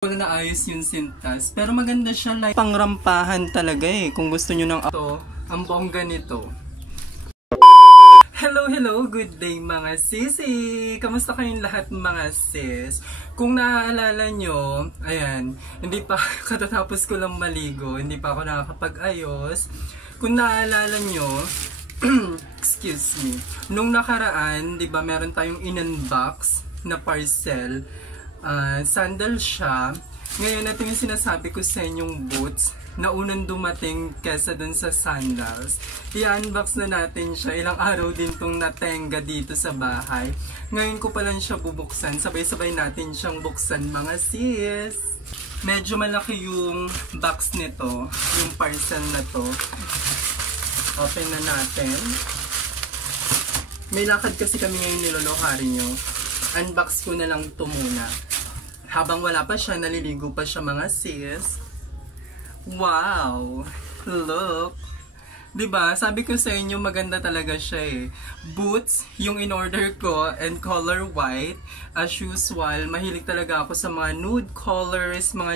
Wala na ayos yung sintas. Pero maganda siya, like pangrampahan talaga eh. Kung gusto nyo ng ito, ang bongga nito. Hello, good day mga sisi! Kamusta kayong lahat mga sis? Kung naaalala nyo, ayan, hindi pa katatapos ko lang maligo, hindi pa ako nakakapag-ayos. Kung naaalala nyo, excuse me, nung nakaraan, di ba meron tayong in-unbox na parcel. Sandal siya. Ngayon, ito yung sinasabi ko sa inyong boots na unang dumating kesa dun sa sandals. I-unbox na natin siya. Ilang araw din tong natenga dito sa bahay. Ngayon ko pa lang siya bubuksan. Sabay-sabay natin siyang buksan mga sis. Medyo malaki yung box nito. Yung parcel na to. Open na natin. May lakad kasi kami ngayon nilolohari nyo. Unbox ko na lang ito muna. Habang wala pa siya, naliligo pa siya mga sis. Wow! Look! Diba? Sabi ko sa inyo, maganda talaga siya eh. Boots, yung in-order ko, and color white. As usual, mahilig talaga ako sa mga nude colors, mga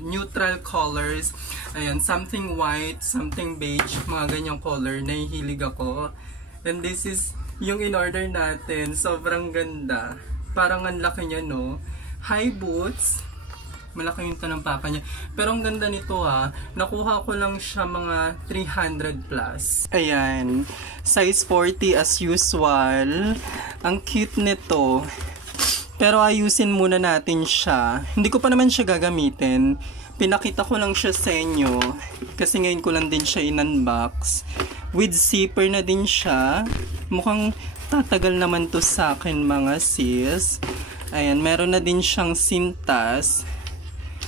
neutral colors. Ayan, something white, something beige, mga ganyang color. Nahihilig ako. And this is yung in-order natin. Sobrang ganda. Parang ang laki niya, no? High boots. Malaki yung tanampaka niya. Pero ang ganda nito ha. Nakuha ko lang siya mga 300 plus. Ayan. Size 40 as usual. Ang cute nito. Pero ayusin muna natin siya. Hindi ko pa naman siya gagamitin. Pinakita ko lang siya sa inyo. Kasi ngayon ko lang din siya in-unbox. With zipper na din siya. Mukhang tatagal naman to sa akin mga sis. Ayan, meron na din siyang sintas.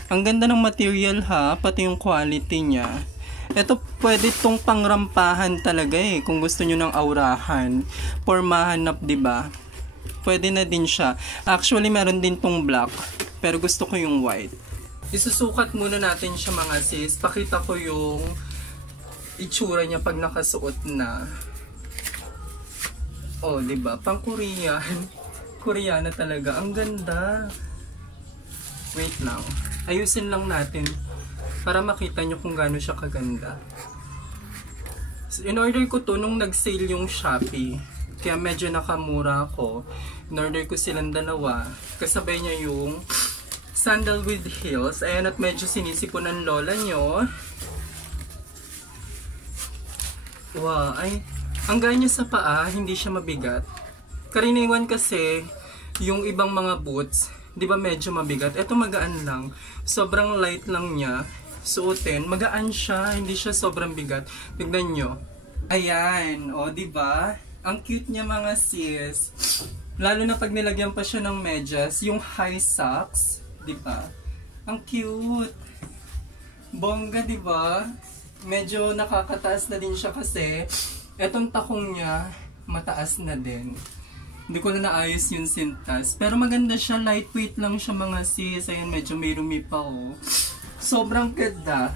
Ang ganda ng material ha, pati yung quality niya. Ito pwede tong pangrampahan talaga eh, kung gusto nyo ng aurahan. Pormahan up, diba? Pwede na din siya. Actually, meron din tong black, pero gusto ko yung white. Isusukat muna natin siya mga sis. Pakita ko yung itsura niya pag nakasuot na. Oh, diba? Pang Korean. Koreana talaga. Ang ganda. Wait lang. Ayusin lang natin para makita nyo kung gaano siya kaganda. So, in-order ko to nung nag-sale yung Shopee. Kaya medyo nakamura ako. In-order ko silang dalawa. Kasabay niya yung sandal with heels. Ayan, at medyo sinisipon ng lola nyo. Wow, ay, ang ganya sa paa, hindi siya mabigat. Karaniwan kasi, yung ibang mga boots, di ba medyo mabigat? Ito magaan lang. Sobrang light lang niya. Suotin, magaan siya, hindi siya sobrang bigat. Tignan nyo. Ayan, o di ba? Ang cute niya mga sis. Lalo na pag nilagyan pa siya ng medyas, yung high socks, di ba? Ang cute. Bongga, di ba? Medyo nakakataas na din siya kasi etong takong niya mataas na din. Hindi ko na naayos yung sintas. Pero maganda siya. Lightweight lang siya mga sis. Ayan, medyo may rumi pa oh. Sobrang ganda.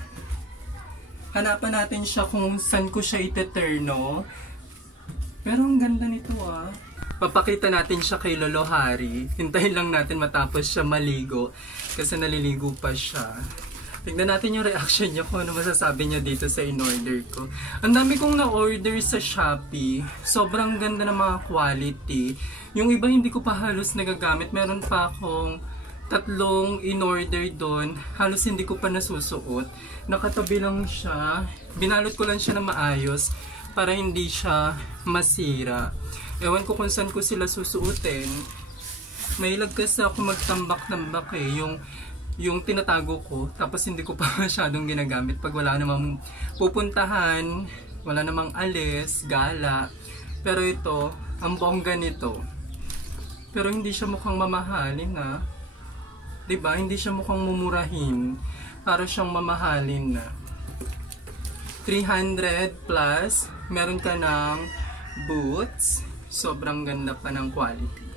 Hanapan natin siya kung saan ko siya iteterno. Pero ang ganda nito ah. Papakita natin siya kay Lolo Hari. Hintayin lang natin matapos siya maligo. Kasi naliligo pa siya. Tignan natin yung reaction niya kung ano masasabi niya dito sa in-order ko. Ang dami kong na-order sa Shopee. Sobrang ganda ng mga quality. Yung iba hindi ko pa halos nagagamit. Meron pa akong 3 in-order doon. Halos hindi ko pa nasusuot. Nakatabi lang siya. Binalot ko lang siya na maayos para hindi siya masira. Ewan ko kung saan ko sila susuotin. Mahilig kasi ako magtambak-tambak eh. Yung tinatago ko, tapos hindi ko pa masyadong ginagamit pag wala namang pupuntahan, wala namang alis, gala. Pero ito, ang bongga nito. Pero hindi siya mukhang mamahalin na. Diba? Hindi siya mukhang mumurahin. Para siyang mamahalin na. 300 plus, meron ka ng boots. Sobrang ganda pa ng quality.